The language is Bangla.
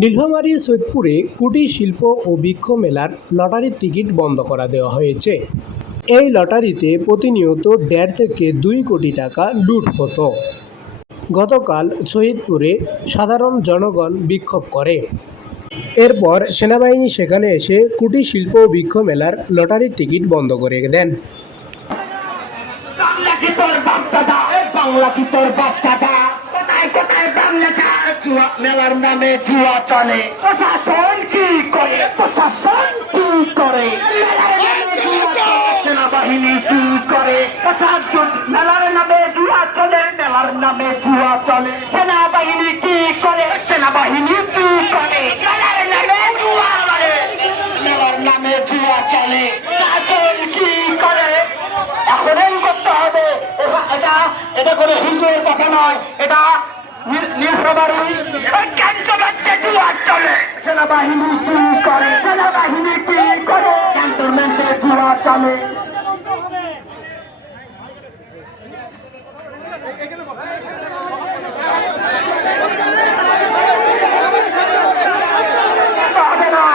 নীলফামারীর সৈয়দপুরে কুটির শিল্প ও বৃক্ষ মেলার লটারির টিকিট বন্ধ করা দেওয়া হয়েছে। এই লটারিতে প্রতিনিয়ত দেড় থেকে দুই কোটি টাকা লুট হতো। গতকাল শহীদপুরে সাধারণ জনগণ বিক্ষোভ করে। এরপর সেনাবাহিনী সেখানে এসে কুটির শিল্প ও বৃক্ষ মেলার লটারির টিকিট বন্ধ করে দেন। বাংলা কি তোর মেলার নামে জুয়া চলে। প্রশাসন কি করে? প্রশাসন কি করে। সেনাবাহিনী কি করে? প্রশাসন মেলার নামে জুয়া চলে মেলার নামে জুয়া চলে। সেনাবাহিনী কি করে? সেনাবাহিনী কি করে? মেলার নামে জুয়া চলে। মেলার নামে জুয়া চলে। প্রশাসন কি করে? এখন এই করতে হবে। এটা- এটা এটা কোনো হিন্দুর কথা নয়। এটা সেনাবাহিনী কি করে? সেনাবাহিনী কি করে? ক্যান্টনমেন্টে জুয়া চলে। পাবে না